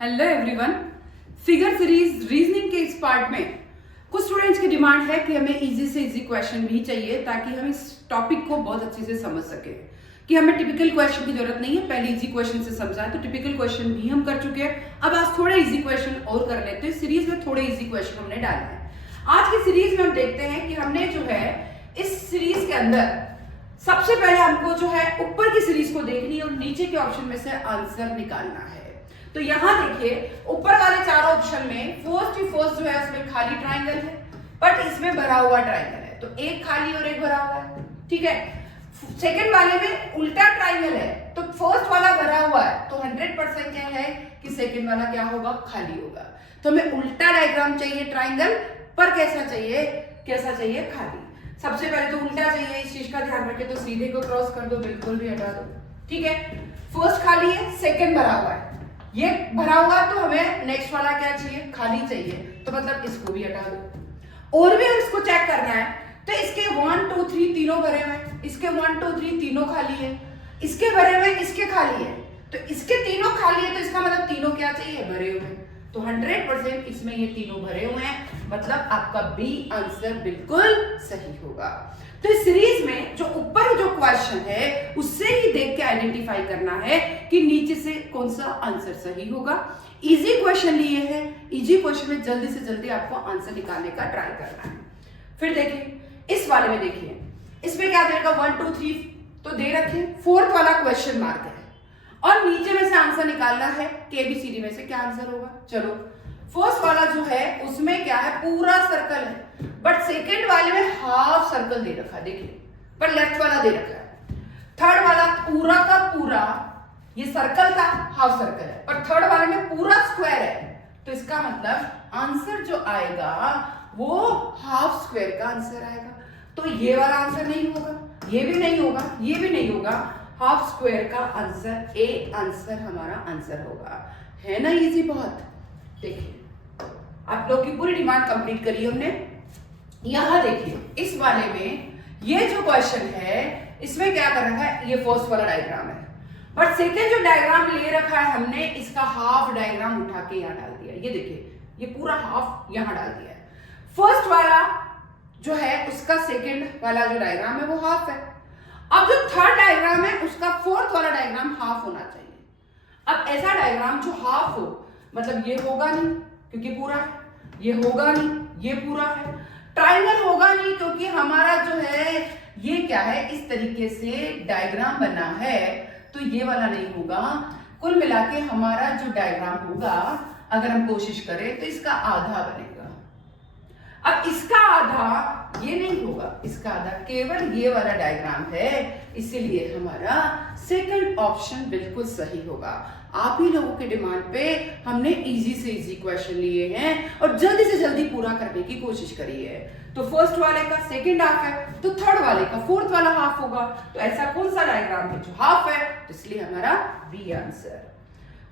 Hello everyone. Figure series reasoning के इस part में कुछ स्टूडेंट्स की डिमांड है कि हमें इजी से इजी क्वेश्चन भी चाहिए ताकि हम इस टॉपिक को बहुत अच्छे से समझ सके, कि हमें टिपिकल क्वेश्चन की जरूरत नहीं है। पहले इजी क्वेश्चन से समझा तो टिपिकल क्वेश्चन भी हम कर चुके हैं। अब आज थोड़े इजी क्वेश्चन और कर लेते हैं। सीरीज में थोड़े इजी क्वेश्चन हमने डाले हैं। आज की सीरीज में हम देखते हैं कि हमने जो है इस सीरीज के अंदर सबसे पहले हमको जो है ऊपर की सीरीज को देखनी है और नीचे के ऑप्शन में से आंसर निकालना है। तो यहां देखिए ऊपर वाले चारों ऑप्शन में फर्स्ट जो है उसमें खाली ट्राइंगल है, बट इसमें भरा हुआ ट्राइंगल है। तो एक खाली और एक भरा हुआ है, ठीक है। सेकंड वाले में उल्टा ट्राइंगल है, तो फर्स्ट वाला भरा हुआ है, तो 100% क्या है कि सेकंड वाला क्या होगा, खाली होगा। तो हमें उल्टा डायग्राम चाहिए ट्राइंगल, पर कैसा चाहिए, खाली। सबसे पहले तो उल्टा चाहिए, इस चीज का ध्यान रखें। तो सीधे को क्रॉस कर दो, बिल्कुल भी हटा दो, ठीक है। फर्स्ट खाली है, सेकंड भरा हुआ है। ये भरा हुआ तो हमें नेक्स्ट वाला क्या चाहिए, खाली चाहिए। तो मतलब इसको भी हटा दो। और भी हम इसको चेक करना है, तो इसके 1 2 3 तीनों भरे हुए, इसके 1 2 3 तीनों खाली है, इसके भरे हुए, इसके खाली है। तो इसके तीनों खाली है, तो इसका मतलब तीनों क्या चाहिए, भरे हुए। तो 100% इसमें ये तीनों भरे हुए हैं, मतलब आपका बी आंसर बिल्कुल सही होगा। तो इस सीरीज में जो ऊपर जो क्वेश्चन है उससे ही देख के आइडेंटिफाई करना है कि नीचे से कौन सा आंसर सही होगा। इजी क्वेश्चन लिए हैं, इजी क्वेश्चन में जल्दी से जल्दी आपको आंसर निकालने का ट्राई करना है। फिर देखिए इस वाले में, देखिए इसमें क्या देगा, 1 2 3 तो दे रखे, फोर्थ वाला क्वेश्चन मार्क है और नीचे में से आंसर निकालना है कि ABCD में से क्या आंसर होगा। चलो फर्स्ट वाला जो है उसमें क्या है, पूरा सर्कल है, बट सेकंड वाले में हाफ सर्कल दे रखा है, देखिए, पर लेफ्ट वाला दे रखा है। थर्ड वाला पूरा का पूरा, ये सर्कल था, हाफ सर्कल है, पर थर्ड वाले में पूरा स्क्वायर है। तो इसका मतलब आंसर जो आएगा वो हाफ स्क्वायर का आंसर आएगा। तो ये वाला आंसर नहीं होगा, ये भी नहीं होगा, ये भी नहीं होगा। हाफ स्क्वायर का आंसर ए आंसर हमारा आंसर होगा। है ना इजी बहुत। देखिए आप लोग की पूरी डिमांड कंप्लीट करी हमने। यहां देखिए इस वाले में ये जो क्वेश्चन है इसमें क्या कर रखा है, ये फर्स्ट वाला डायग्राम है, बट सेकेंड जो डायग्राम ले रखा है हमने, इसका हाफ डायग्राम उठा के यहां डाल दिया। ये देखिए ये पूरा हाफ यहां डाल दिया है। फर्स्ट वाला जो है उसका सेकेंड वाला जो डायग्राम है वो हाफ है। अब जो थर्ड डायग्राम है उसका फोर्थ वाला डायग्राम हाफ होना चाहिए। अब ऐसा डायग्राम जो हाफ हो, मतलब ये होगा नहीं क्योंकि पूरा है, ये होगा नहीं, ये पूरा है। ट्राइंगल होगा नहीं क्योंकि हमारा जो है ये क्या है, इस तरीके से डायग्राम बना है, तो ये वाला नहीं होगा। कुल मिला के हमारा जो डायग्राम होगा, अगर हम कोशिश करें तो इसका आधा बनेगा। अब इसका आधा ये नहीं होगा, इसका आधा केवल ये वाला डायग्राम है, इसीलिए हमारा सेकंड ऑप्शन बिल्कुल सही होगा। आप ही लोगों के डिमांड पे हमने इजी से इजी क्वेश्चन लिए हैं और जल्दी से जल्दी पूरा करने की कोशिश करी है। तो फर्स्ट वाले का सेकंड हाफ है, तो थर्ड वाले का फोर्थ वाला हाफ होगा। तो ऐसा कौन सा डायग्राम है जो हाफ है, तो इसलिए हमारा बी आंसर।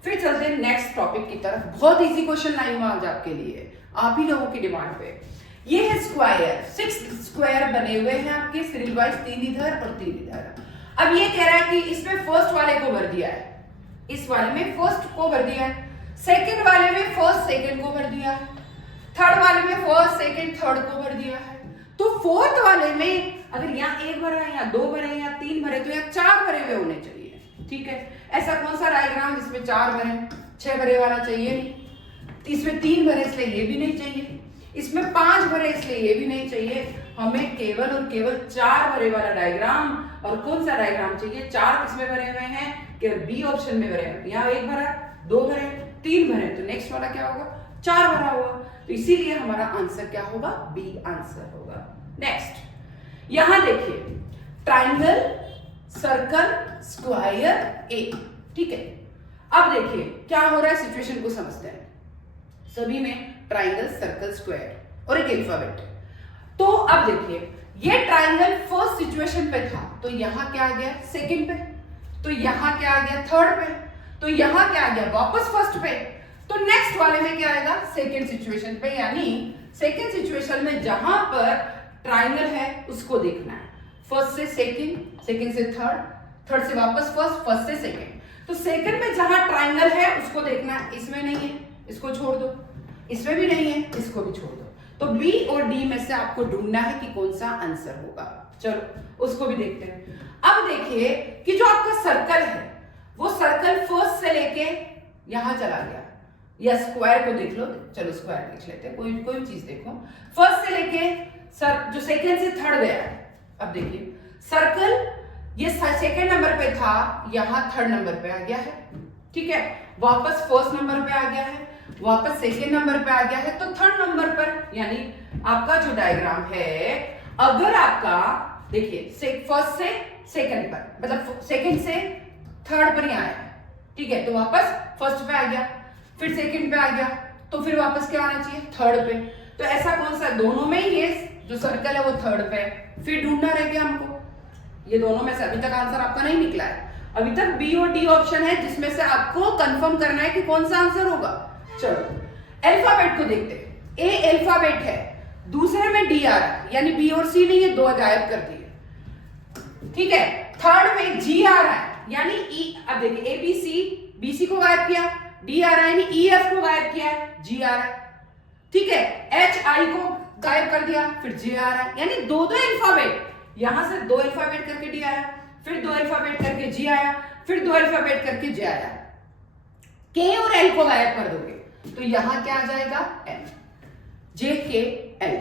फिर चलते हैं नेक्स्ट टॉपिक की तरफ। बहुत इजी क्वेश्चन लाई हूं आज आपके लिए, आप ही लोगों की डिमांड पे। ये है स्क्वायर, 6 स्क्वायर बने हुए हैं आपके सीरीज वाइज, 3 इधर और 3 इधर। अब ये कह रहा है कि इसमें फर्स्ट वाले को भर दिया है, इस वाले में फर्स्ट को भर दिया है, सेकंड वाले में फर्स्ट सेकंड को भर दिया है, थर्ड वाले में फर्स्ट सेकंड थर्ड को भर दिया है। तो फोर्थ वाले में अगर यहाँ एक भरा है, या 2 भरे हैं, या 3 भरे, तो यहाँ 4 भरे हुए होने चाहिए, ठीक है। ऐसा कौन सा डायग्राम जिसमें 4 भरे, 6 भरे वाला चाहिए नहीं। इसमें 3 भरे इसलिए ये भी नहीं चाहिए, इसमें 5 भरे इसलिए ये भी नहीं चाहिए। हमें केवल और केवल 4 भरे वाला डायग्राम। और कौन सा डायग्राम चाहिए, 4 किसमें भरे हुए हैं, केवल बी ऑप्शन में भरे हैं। यहाँ 1 भरा, 2 भरे, 3 भरे, तो नेक्स्ट वाला क्या होगा, 4 भरा हुआ। तो इसीलिए हमारा आंसर क्या होगा, बी आंसर होगा। नेक्स्ट यहां देखिए ट्राइंगल, सर्कल, स्क्वायर, ए, ठीक है। अब देखिए क्या हो रहा है, सिचुएशन को समझते हैं। सभी में ट्राइंगल, सर्कल, स्क्वायर और एक अल्फाबेट। तो अब देखिए ये ट्राइंगल फर्स्ट सिचुएशन पे था, तो यहां क्या आ गया, सेकंड पे। तो यहां क्या आ गया, थर्ड पे। तो यहां क्या आ गया, वापस फर्स्ट पे। तो नेक्स्ट वाले में क्या आएगा, सेकंड सिचुएशन पे। यानी सेकंड सिचुएशन में जहां पर ट्राइंगल है उसको देखना है। फर्स्ट से सेकंड, सेकंड से थर्ड, थर्ड से वापस फर्स्ट, फर्स्ट से सेकंड। तो सेकंड में जहां ट्राइंगल है उसको देखना है, इसमें नहीं है इसको छोड़ दो, इसमें भी नहीं है इसको भी छोड़ दो। तो बी और डी में से आपको ढूंढना है कि कौन सा आंसर होगा। चलो उसको भी देखते हैं। अब देखिए कि जो आपका सर्कल है वो सर्कल फर्स्ट से लेके यहां चला गया, या स्क्वायर को देख लो, चलो स्क्वायर देख लेते हैं, कोई भी चीज देखो, फर्स्ट से लेके सर जो सेकंड से थर्ड गया है। अब देखिए सर्कल ये सेकंड नंबर पे था, यहां थर्ड नंबर पे आ गया है, ठीक है, वापस फर्स्ट नंबर पे आ गया है, वापस सेकंड नंबर पे आ गया है, तो थर्ड नंबर पर, यानी आपका जो डायग्राम है, अगर आपका देखिए फर्स्ट से सेकंड पर, मतलब सेकंड से थर्ड पर ही आया है, ठीक है, तो वापस फर्स्ट पे आ गया, फिर सेकंड पे आ गया, तो फिर वापस क्या आना चाहिए, थर्ड पे। तो ऐसा कौन सा, दोनों में ही ये जो सर्कल है वो थर्ड पे है, फिर ढूंढना रह गया हमको। ये दोनों में से अभी तक आंसर आपका नहीं निकला है, अभी तक बी और डी ऑप्शन है जिसमें से आपको कंफर्म करना है कि कौन सा आंसर होगा। चलो अल्फाबेट को देखते हैं। ए अल्फाबेट है, दूसरे में डी आ रहा है, यानी बी और सी नहीं है, दो गायब कर दिए, ठीक है। थर्ड में जी आ रहा है, यानी ई, अब देखिए A B C, B C को गायब किया, डी आ रहा है यानी ई एफ को गायब किया है, जी आ रहा है, ठीक है। एच आई को गायब कर दिया, फिर जे आ रहा है, यानी दो अल्फाबेट, यहां से दो अल्फाबेट करके डी आया, फिर दो अल्फाबेट करके जी आया, फिर दो अल्फाबेट करके जे आया। के और एल को गायब कर दोगे तो यहां क्या आ जाएगा, एम, जे के एल,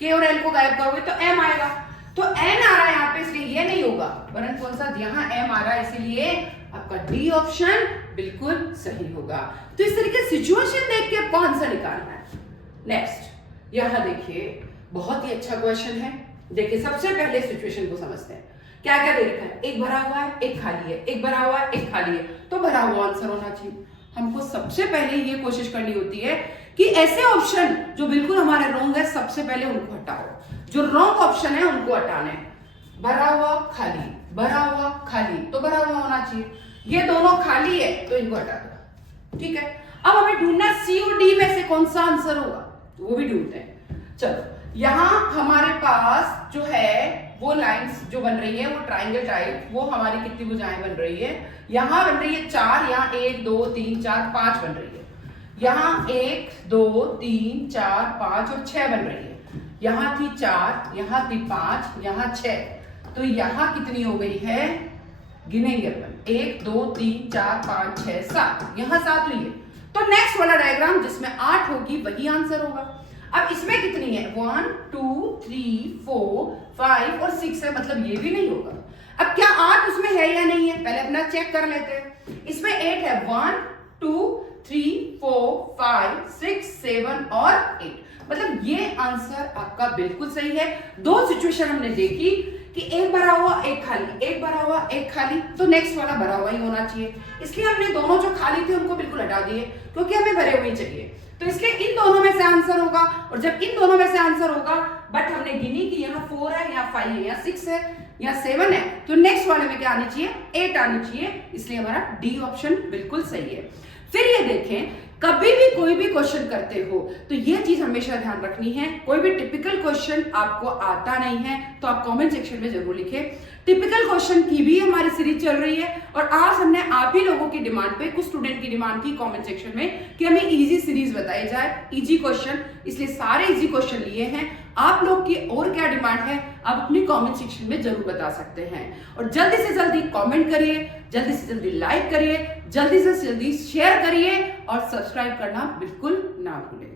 के और एल को गायब करोगे तो एम आएगा। तो एन आ रहा है यहाँ पे, इसलिए ये नहीं होगा, वरन कौन सा, यहाँ एम आ रहा है, इसीलिए आपका डी ऑप्शन बिल्कुल सही होगा। तो इस तरीके सिचुएशन देख के आपको आंसर निकालना है। नेक्स्ट यहां देखिए, बहुत ही अच्छा क्वेश्चन है। देखिए सबसे पहले सिचुएशन को समझते हैं, क्या क्या दे रखा है, एक भरा हुआ है, एक खाली है, एक भरा हुआ है, एक खाली है, तो भरा हुआ आंसर होना चाहिए। हमको सबसे पहले ये कोशिश करनी होती है कि ऐसे ऑप्शन जो बिल्कुल हमारे रॉन्ग है, सबसे पहले उनको हटाओ, जो रॉन्ग ऑप्शन है उनको हटाना है। भरा हुआ खाली, भरा हुआ खाली, तो भरा हुआ होना चाहिए, ये दोनों खाली है तो इनको हटा दो, ठीक है। अब हमें ढूंढना सी और डी में से कौन सा आंसर होगा, वो भी ढूंढते हैं। चलो यहां हमारे पास जो है वो लाइंस जो बन रही है वो ट्राइंगल टाइप, वो हमारी कितनी भुजाएं बन रही है, यहां बन रही है 4, यहाँ 1 2 3 4 5 बन रही है, यहाँ 1 2 3 4 5 और 6 बन रही है, यहाँ थी 4, यहाँ थी 5, यहाँ 6, तो यहाँ कितनी हो गई है, गिनेंगे अपन, 1 2 3 4 5 6 7, यहाँ 7 हुई है। तो नेक्स्ट वाला डायग्राम जिसमें 8 होगी वही आंसर होगा। अब इसमें कितनी है, 1 2 3 4 5 और 6 है, मतलब ये भी नहीं होगा। अब क्या 8 उसमें है या नहीं है, पहले अपना चेक कर लेते हैं। इसमें 8 है, 1 2 3 4 5 6 7 और 8, मतलब ये आंसर आपका बिल्कुल सही है। दो सिचुएशन हमने देखी कि एक भरा हुआ एक खाली, एक भरा हुआ एक खाली, तो नेक्स्ट वाला भरा हुआ ही होना चाहिए, इसलिए हमने दोनों जो खाली थे उनको बिल्कुल हटा दिए, क्योंकि हमें भरे हुए चाहिए। तो इसलिए इन दोनों में से आंसर होगा, और जब इन दोनों में से आंसर होगा, बट हमने गिनी कि यहाँ 4 है, यहाँ 5 है, यहाँ 6 है, यहाँ 7 है, तो नेक्स्ट वाले में क्या आनी चाहिए, 8 आनी चाहिए, इसलिए हमारा डी ऑप्शन बिल्कुल सही है। फिर ये देखें, कभी भी कोई भी क्वेश्चन करते हो तो ये चीज हमेशा ध्यान रखनी है, कोई भी टिपिकल क्वेश्चन आपको आता नहीं है तो आप कमेंट सेक्शन में जरूर लिखें। टिपिकल क्वेश्चन की भी हमारी सीरीज चल रही है, और आज हमने आप ही लोगों की डिमांड पे, कुछ स्टूडेंट की डिमांड की कमेंट सेक्शन में कि हमें इजी सीरीज बताई जाए, इजी क्वेश्चन, इसलिए सारे इजी क्वेश्चन लिए हैं। आप लोग की और क्या डिमांड है आप अपनी कमेंट सेक्शन में जरूर बता सकते हैं, और जल्दी से जल्दी कमेंट करिए, जल्दी से जल्दी लाइक करिए, जल्दी से जल्दी शेयर करिए, और सब्सक्राइब करना बिल्कुल ना भूलें।